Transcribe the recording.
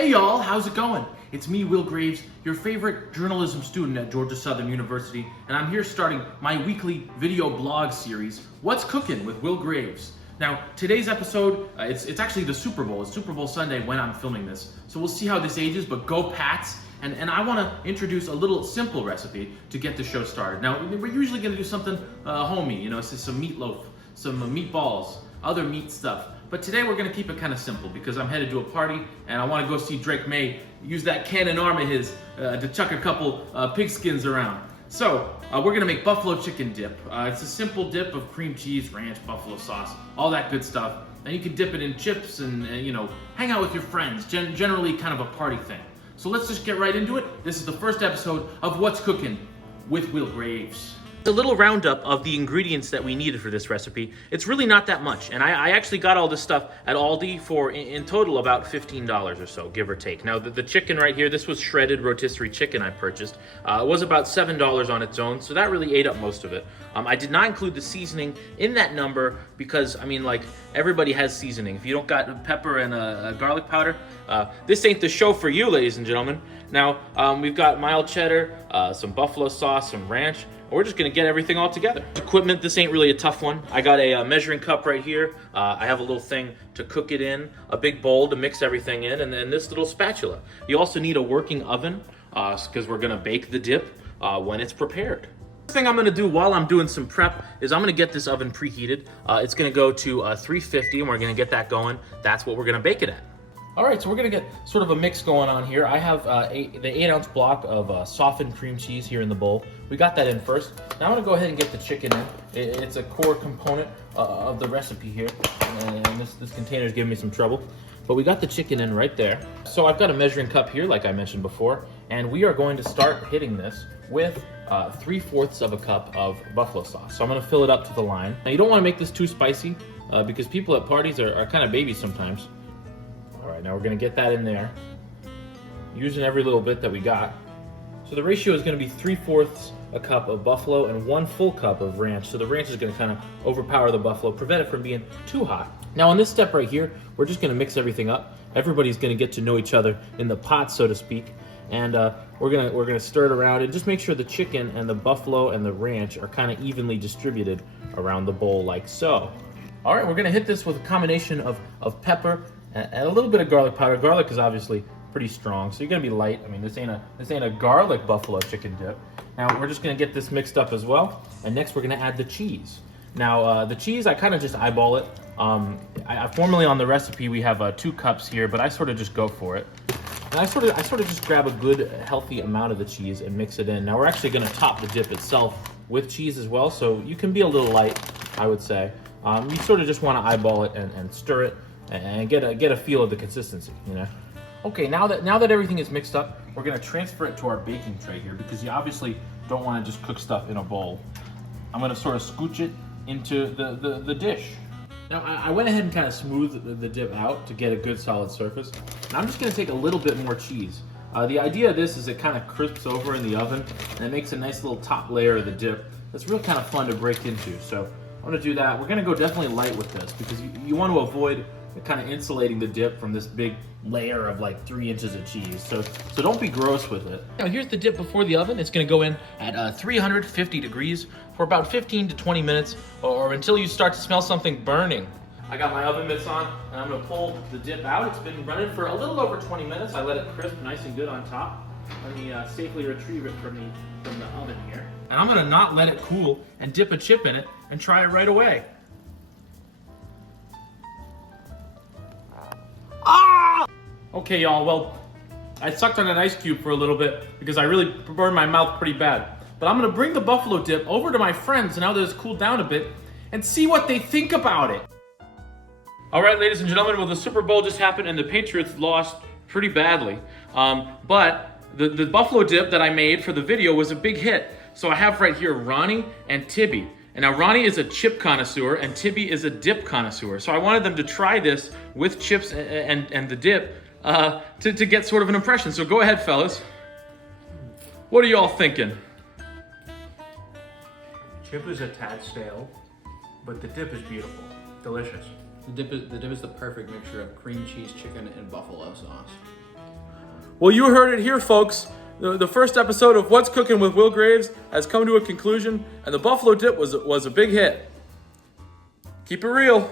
Hey y'all, how's it going? It's me, Will Graves, your favorite journalism student at Georgia Southern University, and I'm here starting my weekly video blog series, What's Cooking with Will Graves. Now, today's episode, it's actually the Super Bowl. It's Super Bowl Sunday when I'm filming this, so we'll see how this ages, but go Pats. And I want to introduce a little simple recipe to get the show started. Now, we're usually going to do something homey, some meatloaf, some meatballs, other meat stuff. But today we're gonna keep it kind of simple because I'm headed to a party and I wanna go see Drake May use that cannon arm of his to chuck a couple pigskins around. So we're gonna make buffalo chicken dip. It's a simple dip of cream cheese, ranch, buffalo sauce, all that good stuff. And you can dip it in chips and hang out with your friends, generally kind of a party thing. So let's just get right into it. This is the first episode of What's Cooking with Will Graves. A little roundup of the ingredients that we needed for this recipe. It's really not that much, and I actually got all this stuff at Aldi for in total about $15 or so, give or take. Now the chicken right here, this was shredded rotisserie chicken I purchased. It was about $7 on its own, so that really ate up most of it. I did not include the seasoning in that number because everybody has seasoning. If you don't got pepper and a garlic powder, this ain't the show for you, ladies and gentlemen. Now we've got mild cheddar, some buffalo sauce, some ranch. We're just gonna get everything all together. Equipment, this ain't really a tough one. I got a measuring cup right here. I have a little thing to cook it in, a big bowl to mix everything in, and then this little spatula. You also need a working oven because we're gonna bake the dip when it's prepared. First thing I'm gonna do while I'm doing some prep is I'm gonna get this oven preheated. It's gonna go to 350 and we're gonna get that going. That's what we're gonna bake it at. All right, so we're gonna get sort of a mix going on here. I have the 8-ounce block of softened cream cheese here in the bowl. We got that in first. Now I'm gonna go ahead and get the chicken in. It's a core component of the recipe here, and this container is giving me some trouble. But we got the chicken in right there. So I've got a measuring cup here, like I mentioned before, and we are going to start hitting this with 3/4 of a cup of buffalo sauce. So I'm gonna fill it up to the line. Now you don't wanna make this too spicy because people at parties are kind of babies sometimes. All right, now we're gonna get that in there, using every little bit that we got. So the ratio is gonna be 3/4 a cup of buffalo and 1 full cup of ranch. So the ranch is gonna kind of overpower the buffalo, prevent it from being too hot. Now on this step right here, we're just gonna mix everything up. Everybody's gonna get to know each other in the pot, so to speak. And we're gonna stir it around and just make sure the chicken and the buffalo and the ranch are kind of evenly distributed around the bowl like so. All right, we're gonna hit this with a combination of pepper and a little bit of garlic powder. Garlic is obviously pretty strong, so you're gonna be light. I mean, this ain't a garlic buffalo chicken dip. Now we're just gonna get this mixed up as well, and next we're gonna add the cheese. Now the cheese, I kind of just eyeball it. Formally on the recipe we have 2 cups here, but I sort of just go for it. And I sort of just grab a good healthy amount of the cheese and mix it in. Now we're actually gonna top the dip itself with cheese as well, so you can be a little light, I would say. You sort of just want to eyeball it and stir it and get a feel of the consistency, Okay, now that everything is mixed up, we're gonna transfer it to our baking tray here because you obviously don't want to just cook stuff in a bowl. I'm gonna sort of scooch it into the dish. Now I went ahead and kind of smoothed the dip out to get a good solid surface. And I'm just gonna take a little bit more cheese. The idea of this is it kind of crisps over in the oven and it makes a nice little top layer of the dip that's real kind of fun to break into. So I'm gonna do that. We're gonna go definitely light with this because you want to avoid kind of insulating the dip from this big layer of like 3 inches of cheese. So don't be gross with it. Now here's the dip before the oven. It's gonna go in at 350 degrees for about 15 to 20 minutes or until you start to smell something burning. I got my oven mitts on and I'm gonna pull the dip out. It's been running for a little over 20 minutes. I let it crisp nice and good on top. Let me safely retrieve it from the oven here. And I'm gonna not let it cool and dip a chip in it and try it right away. Ah! Okay, y'all, well, I sucked on an ice cube for a little bit because I really burned my mouth pretty bad. But I'm gonna bring the buffalo dip over to my friends now that it's cooled down a bit and see what they think about it. All right, ladies and gentlemen, well, the Super Bowl just happened and the Patriots lost pretty badly. But the buffalo dip that I made for the video was a big hit. So I have right here Ronnie and Tibby. And now Ronnie is a chip connoisseur and Tibby is a dip connoisseur. So I wanted them to try this with chips and the dip to get sort of an impression. So go ahead, fellas. What are y'all thinking? Chip is a tad stale, but the dip is beautiful, delicious. The dip is the perfect mixture of cream cheese, chicken, and buffalo sauce. Well, you heard it here, folks. The first episode of What's Cooking with Will Graves has come to a conclusion, and the buffalo dip was a big hit. Keep it real.